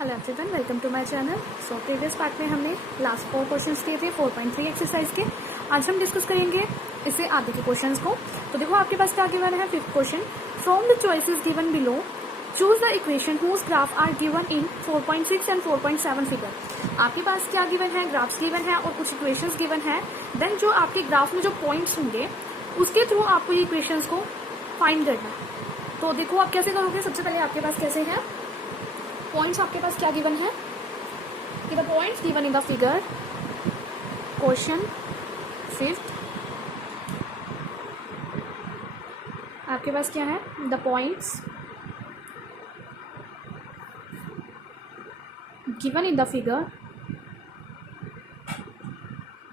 Hello children, welcome to my channel. So previous part में हमने last 4 questions किए थे 4.3 एक्सरसाइज के। आज हम डिस्कस करेंगे इससे आगे के क्वेश्चंस को। तो देखो आपके पास क्या गिवन है। 5th question, from the choices given below choose the equation whose graph are given in 4.6 and 4.7 figure. आपके पास क्या गिवन है, ग्राफ्स गिवन है और कुछ इक्वेशंस गिवन है। देन जो आपके ग्राफ में जो पॉइंट्स होंगे उसके थ्रू आपको ये इक्वेशंस को फाइंड करना है। तो देखो आप कैसे करोगे। सबसे पहले आपके पास कैसे है, पॉइंट्स आपके पास क्या गिवन है कि the points given in the figure question 5th। आपके पास क्या है, the points given in the figure.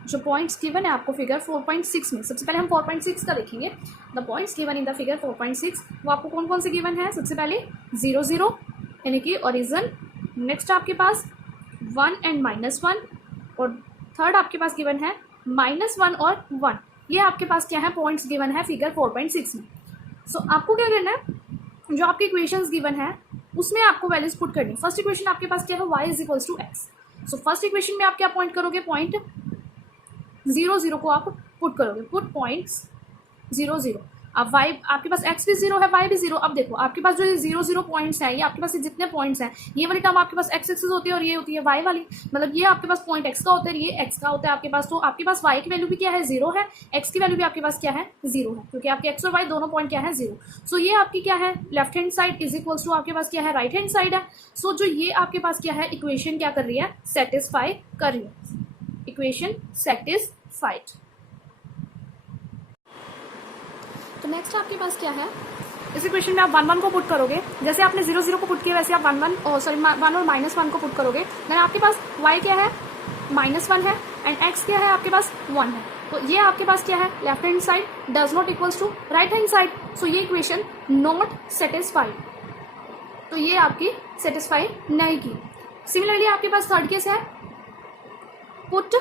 जो पॉइंट्स गिवन है आपको फिगर 4.6 में, सबसे पहले हम 4.6 का देखेंगे। The points given in the figure 4.6 वो आपको कौन कौन से गिवन है। सबसे पहले 0 0 यानी कि ओरिजिन, नेक्स्ट आपके पास 1 एंड -1 और थर्ड आपके पास गिवन है -1 और 1। ये आपके पास क्या है, पॉइंट्स गिवन है फिगर 4.6 में। सो आपको क्या करना है, जो आपके इक्वेशंस गिवन है उसमें आपको वैल्यूज पुट करनी है। फर्स्ट इक्वेशन आपके पास क्या है, y is equals to x. So first equation में आप क्या पॉइंट करोगे, पॉइंट 0 0 को आप पुट करोगे, पुट पॉइंट्स 0 0। अब y आपके पास x भी 0 है, y भी 0। अब देखो आपके पास जो ये 0 0 पॉइंट्स हैं, ये आपके पास जितने पॉइंट्स हैं, ये वाली टर्म आपके पास x एक्सिस होती है और ये होती है y वाली। मतलब ये आपके पास पॉइंट x का होता है, ये x का होता है आपके पास। तो आपके पास y की वैल्यू भी क्या है, 0 है, x की वैल्यू भी आपके पास क्या है, 0 है, क्योंकि आपके x और y दोनों पॉइंट क्या है, 0। सो ये आपकी क्या है, left hand side is equals to आपके पास क्या है, राइट हैंड साइड है। सो जो ये आपके पास क्या है, इक्वेशन क्या कर रही है, सेटिस्फाई कर रही है, इक्वेशन सेटिस्फाइड। तो नेक्स्ट आपके पास क्या है, इस इक्वेशन में आप 1 1 को पुट करोगे। जैसे आपने 0 0 को पुट किया वैसे आप 1 1 और -1 को पुट करोगे। देन आपके पास y क्या है, -1 है एंड x क्या है आपके पास 1 है। तो ये आपके पास क्या है, left hand side does not equals to right hand side. So ये इक्वेशन नॉट सेटिस्फाइड, तो ये आपकी सेटिस्फाई नहीं की। सिमिलरली आपके पास थर्ड केस है, पुट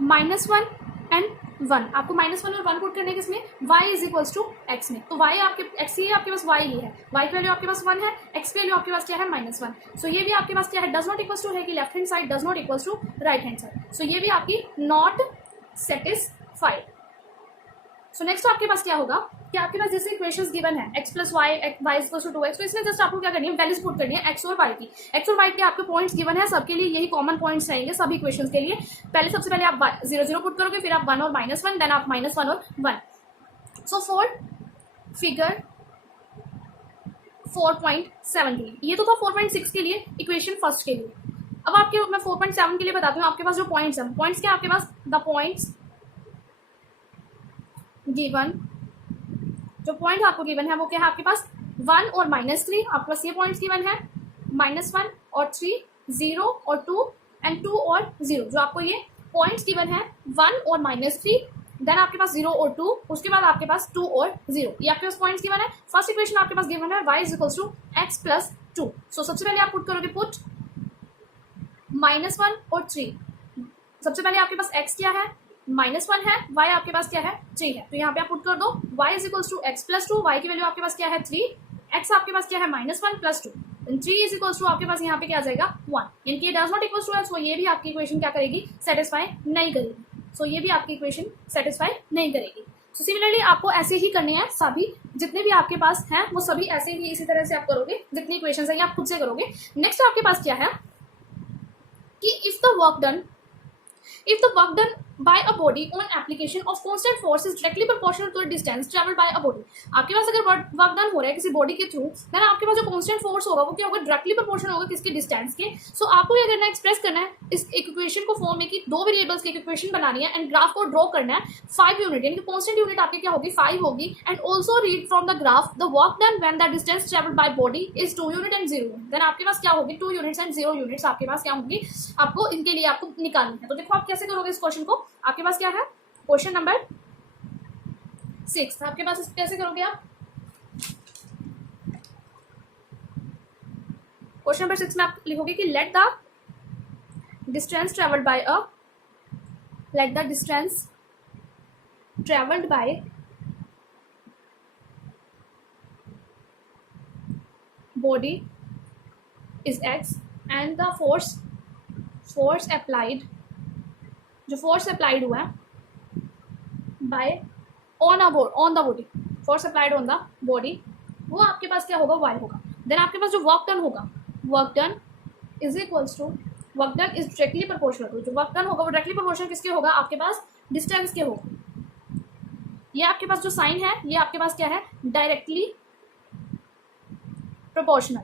-1 एंड 1। आपको -1 और 1 पुट करने के इसमें y is equals to x में। तो y आपके x ये आपके पास y ये है, y की वैल्यू आपके पास 1 है, x की वैल्यू आपके पास क्या है, -1। सो ये भी आपके पास क्या है, डज नॉट इक्वल्स टू है कि left hand side does not equals to right hand side. So ये भी आपकी नॉट सेटिस्फाइड। सो नेक्स्ट आपके पास क्या होगा कि आपके पास जैसे इक्वेशंस गिवन है x + y y equals to 2x। तो इसमें जस्ट आपको क्या करनी है, वैल्यूज पुट करनी है x और y की। x और y के आपके पॉइंट्स गिवन है, सबके लिए यही कॉमन पॉइंट्स रहेंगे सभी इक्वेशंस के लिए। पहले सबसे पहले आप 0 0 पुट करोगे, फिर आप 1 और -1, देन आप -1 और 1। सो फॉर फिगर 4.7 के लिए, ये तो था 4.6 के लिए, इक्वेशन फर्स्ट के लिए। अब आपके मैं 4.7 के लिए बताती हूँ। आपके पास जो पॉइंट्स हैं, पॉइंट्स क्या आपके पास, द पॉइंट्स गिवन, जो पॉइंट आपको गिवन है वो क्या है आपके पास, 1 और -3। आपके पास ये पॉइंट्स गिवन है, -1 और 3, 0 और 2 एंड 2 और 0। जो आपको ये पॉइंट्स गिवन है 1 और -3, देन आपके पास 0 और 2, उसके बाद आपके पास 2 और 0, ये आपके पास पॉइंट्स गिवन है। फर्स्ट इक्वेशन आपके पास गिवन है y is equals to x + 2। So सबसे पहले आप पुट करोगे, पुट -1 और 3। सबसे पहले आपके पास x क्या है, -1 है, y आपके पास क्या है, 3 है। तो यहाँ पे आप पुट कर दो y is equals to x + 2, y की वैल्यू आपके पास क्या है, 3, x आपके पास क्या है, -1 + 2, 3 इज इक्वल्स टू आपके पास यहाँ पे क्या आ जाएगा, 1। यानी कि ये does not equals to x, ये भी आपकी इक्वेशन क्या करेगी, सेटिस्फाई नहीं करेगी। सो ये भी आपकी इक्वेशन सेटिस्फाई नहीं करेगी। सो सिमिलरली आपको ऐसे ही करने हैं, सभी जितने भी आपके पास हैं वो सभी ऐसे ही इसी तरह से आप करोगे। जितनी इक्वेशन है ये आप खुद से करोगे। नेक्स्ट आपके पास क्या है कि if the work done by a body on application of constant force is directly proportional to the distance traveled by a body। आपके पास अगर वर्क डन हो रहा है किसी बॉडी के थ्रू, देन आपके पास जो कांस्टेंट फोर्स होगा वो क्या होगा, डायरेक्टली प्रोपोर्शनल होगा किसके, डिस्टेंस के। सो आपको क्या करना है, एक्सप्रेस करना है इस इक्वेशन को फॉर्म में कि दो वेरिएबल्स की इक्वेशन बनानी है एंड ग्राफ को ड्रॉ करना है 5 यूनिट, यानी कि कांस्टेंट यूनिट आपकी क्या होगी, 5 होगी। And also read from the graph the work done when the distance travelled by body is 2 unit and 0 unit. Then आपके पास क्या होगी, 2 यूनिट्स एंड 0 यूनिट्स आपके पास क्या होंगी, आपको इनके लिए आपको निकालनी है। तो देखो आप कैसे करोगे इस क्वेश्चन को। आपके पास क्या है, क्वेश्चन नंबर 6 आपके पास कैसे करोगे आप। क्वेश्चन नंबर 6 में आप लिखोगे कि let the distance travelled by body is x and the force applied, जो फोर्स अप्लाइड हुआ है by on the body, force applied on the body, वो आपके पास क्या होगा, वाई होगा। देन आपके पास जो वर्क डन होगा, work done is equals to, work done is directly proportional to, जो वर्क डन होगा वो डायरेक्टली प्रोपोर्शनल किसके होगा, आपके पास डिस्टेंस के होगा। ये आपके पास जो साइन है ये आपके पास क्या है, डायरेक्टली प्रोपोर्शनल,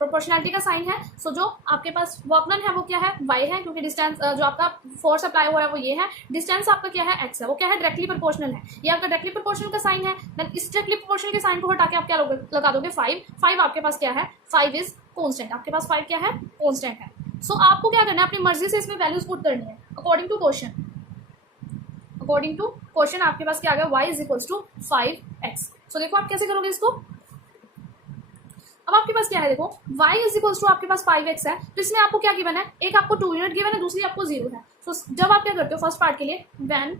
प्रोपोर्शनैलिटी का साइन है। सो जो आपके पास वर्क डन है वो क्या है, वाई है, क्योंकि डिस्टेंस जो आपका फोर्स अप्लाई हुआ है वो ये है, डिस्टेंस आपका क्या है, एक्स है, वो क्या है, डायरेक्टली प्रोपोर्शनल है, ये आपका डायरेक्टली प्रोपोर्शनल का साइन है। देन इस डायरेक्टली प्रोपोर्शनल के साइन को हटा के आप क्या लगा दोगे, 5 आपके पास क्या है, 5 इज कॉन्स्टेंट, आपके पास 5 क्या है, कॉन्स्टेंट है। सो आपको क्या करना है, अपनी मर्जी से इसमें वैल्यूज पुट करनी है according to question, according to question आपके पास क्या आ गया, y is equals to 5x। So देखो आप कैसे करोगे इसको, अब आपके पास क्या है, देखो y इज इक्वल्स टू आपके पास 5x है, तो इसमें आपको क्या गिवन है, एक आपको 2 यूनिट गिवन है, दूसरी आपको 0 है। सो जब आप क्या करते हो फर्स्ट पार्ट के लिए, when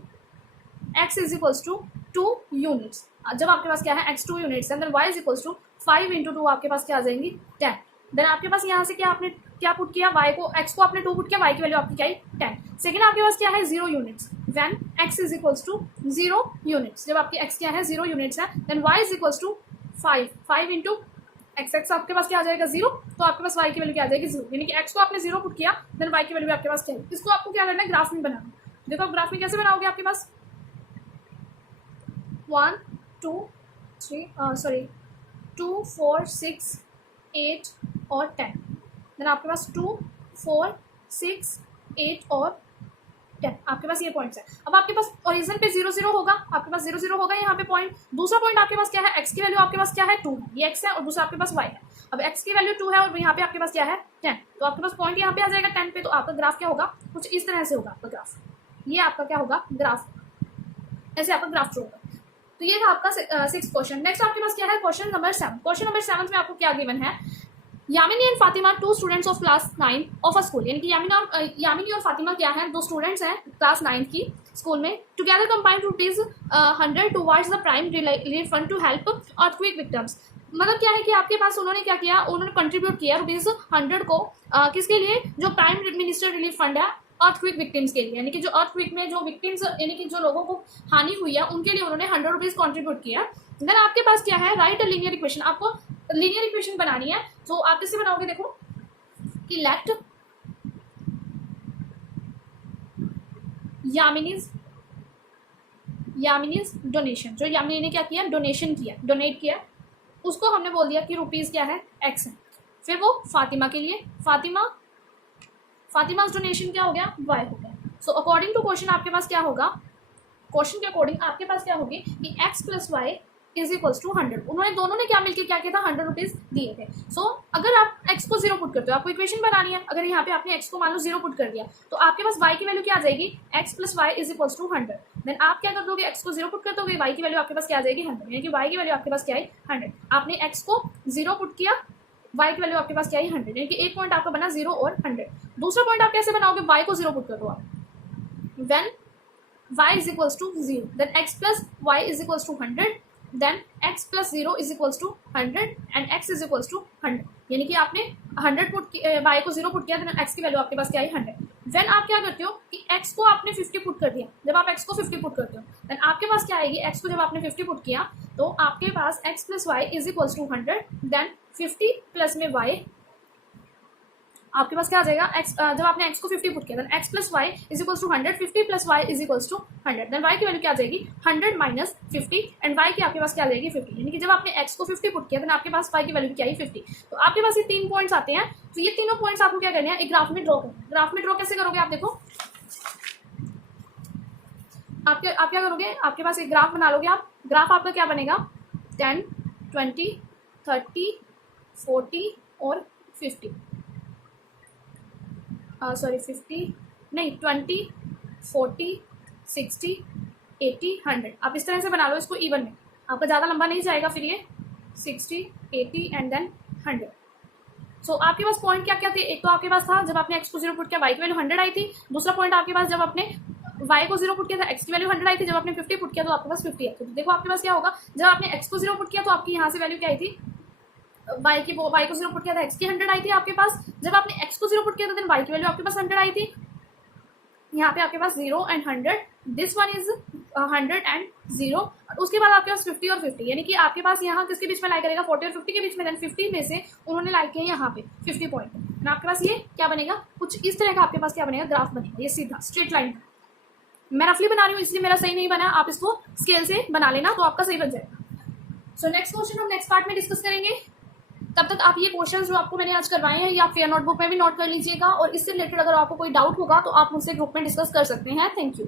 x is equals to 2 units, जब आपके पास क्या है x 2 यूनिट्स है, then y is equals to 5 into 2 आपके पास क्या आ जाएंगी 10। देन आपके पास यहाँ से क्या आपने क्या पुट किया, y को, x को आपने 2 पुट किया, y की वैल्यू आपकी क्या है 10। सेकेंड आपके पास क्या है 0 units, when x is equals to 0 units, जब आपकी x क्या है 0 यूनिट्स है, then y is equals to 5 into x आपके पास क्या आ जाएगा 0, तो आपके पास y की वैल्यू क्या आ जाएगी 0, यानी कि x को आपने 0 पुट किया, देन y की वैल्यू आपके पास क्या है। इसको आपको क्या करना है, ग्राफ में बनाना। देखो आप ग्राफ में कैसे बनाओगे, आपके पास 1 2 2 4 6 8 और 10, देन आपके पास 2 4 6 8 और 10, आपके पास ये पॉइंट्स है। अब आपके पास ओरिजिन पे 0 0 होगा, आपके पास 0 0 होगा यहाँ पे पॉइंट। दूसरा पॉइंट आपके पास क्या है, x की वैल्यू आपके पास क्या है 2 है, ये x है, और दूसरा आपके पास y है। अब x की वैल्यू 2 है और यहाँ पे आपके पास क्या है 10, तो आपके पास पॉइंट यहाँ पे आ जाएगा 10 पे, तो आपका ग्राफ क्या होगा, कुछ इस तरह से होगा आपका ग्राफ, ये आपका क्या होगा ग्राफ, ऐसे आपका ग्राफ होगा। तो ये था आपका 6th क्वेश्चन। नेक्स्ट आपके पास क्या है, क्वेश्चन नंबर 7। क्वेश्चन नंबर 7 में आपको क्या गिवन है, Yamini and Fatima 2 students of class 9 of a school, यानी कि यामिनी और फातिमा क्या है, 2 स्टूडेंट्स हैं क्लास 9 की स्कूल में। Together combined ₹100 towards the prime relief fund to help earthquake victims. मतलब क्या है कि आपके पास उन्होंने क्या किया, उन्होंने कंट्रीब्यूट किया ₹100 को किसके लिए, जो प्राइम मिनिस्टर रिलीफ फंड है अर्थक्वेक विक्टिम्स के लिए, यानी कि जो अर्थक्वेक में जो विक्टिम्स, यानी कि जो लोगों को हानि हुई है उनके लिए उन्होंने ₹100 कंट्रीब्यूट किया। देन आपके पास क्या है, राइट अ लीनियर इक्वेशन, आपको लीनियर इक्वेशन बनानी है। तो आप किससे बनाओगे, देखो कि लेट यामिनीज डोनेशन, जो यामिनी ने क्या किया, डोनेशन किया, डोनेट किया, उसको हमने बोल दिया कि रुपीज क्या है x है। फिर वो फातिमा के लिए, फातिमा डोनेशन क्या हो गया, y हो गया। सो अकॉर्डिंग टू क्वेश्चन आपके पास क्या होगा, क्वेश्चन के अकॉर्डिंग आपके पास क्या होगी कि x plus y is equals to 100। उन्होंने दोनों ने क्या मिलकर क्या किया था, ₹100 दिए थे। सो अगर आप x को 0 पुट करते हो, आपको इक्वेशन बनानी है, अगर यहाँ पे आपने x को मान लो 0 पुट कर दिया, तो आपके पास y की वैल्यू क्या आ जाएगी, x plus y is equals to 100। Then आप क्या कर दोगे, x को 0 पुट कर दोगे, y की वैल्यू आपके पास क्या आ जाएगी 100, यानी कि y की वैल्यू आपके पास क्या है 100। आपने x को 0 पुट किया, y की वैल्यू आपके पास क्या है 100, यानी कि एक पॉइंट आपका बना 0 और 100। दूसरा पॉइंट आप कैसे बनाओगे, y को 0 पुट कर दो आप, when y is equals to 0, then x plus y is equals to 100, then x plus 0 is equals to 100 and x is equals to 100, यानी कि आपने 100 पुट y को 0 पुट किया, then x की वैल्यू आपके पास क्या है 100। व्हेन आप क्या करते हो कि x को आपने 50 पुट कर दिया, जब आप x को 50 पुट करते हो then आपके पास क्या आएगी, x को जब आपने 50 पुट किया तो आपके पास x plus y is equals to 100, then 50 plus में y आपके पास क्या आ जाएगा, x जब आपने x को 50 पुट किया, then x plus y is equals to 100, 50 plus y is equals to 100, then y की वैल्यू क्या आ जाएगी 100 माइनस 50 एंड y की आपके पास क्या आ जाएगी 50, यानी कि जब आपने x को 50 पुट किया, देन आपके पास y की वैल्यू क्या आई 50। तो आपके पास ये 3 पॉइंट्स आते हैं, तो ये तीनों पॉइंट्स आपको क्या करने हैं, एक ग्राफ में ड्रॉ करना है। ग्राफ में ड्रॉ कैसे करोगे, आप देखो आप क्या करोगे, आपके पास एक ग्राफ बना लोगे आप। ग्राफ आपका क्या बनेगा 10 20 30 40 और 50 सॉरी 50 नहीं 20 40 60 80 100। आप इस तरह से बना लो इसको इवन में, आपका ज़्यादा लंबा नहीं जाएगा फिर ये 60 80 एंड देन 100। सो आपके पास पॉइंट क्या क्या थे, एक तो आपके पास था जब आपने x को 0 पुट किया y की वैल्यू 100 आई थी। दूसरा पॉइंट आपके पास जब आपने y को 0 पुट किया था x की वैल्यू 100 आई थी। जब आपने 50 पुट किया तो आपके पास 50 है। तो देखो आपके पास क्या होगा, जब आपने x को 0 पुट किया तो आपकी यहाँ से वैल्यू क्या आई थी वाई को 0 पुट किया था, एक्स की 100 आई थी आपके पास। जब आपने एक्स को 0 पुट किया था देन वाई की वैल्यू आपके पास 100 आई थी। यहाँ पे आपके पास 0 and 100, this one is 100 and 0। उसके बाद आपके पास 50 और 50, यानी कि आपके पास यहाँ किसके बीच में लाई करेगा, 40 और 50 के बीच में। देन 50 में से उन्होंने लाई किया यहाँ पे 50 पॉइंट। आपके पास ये क्या बनेगा, कुछ इस तरह का आपके पास क्या बनेगा, ग्राफ बनेगा, ये सीधा स्ट्रेट लाइन। मैं रफली बना रही हूँ इसलिए मेरा सही नहीं बना, आप इसको स्केल से बना लेना तो आपका सही बन जाएगा। सो नेक्स्ट क्वेश्चन हम नेक्स्ट पार्ट में डिस्कस करेंगे। तब तक आप ये क्वेश्चंस जो आपको मैंने आज करवाए हैं ये आप फेयर नोटबुक में भी नोट कर लीजिएगा, और इससे रिलेटेड अगर आपको कोई डाउट होगा तो आप मुझसे ग्रुप में डिस्कस कर सकते हैं। Thank you.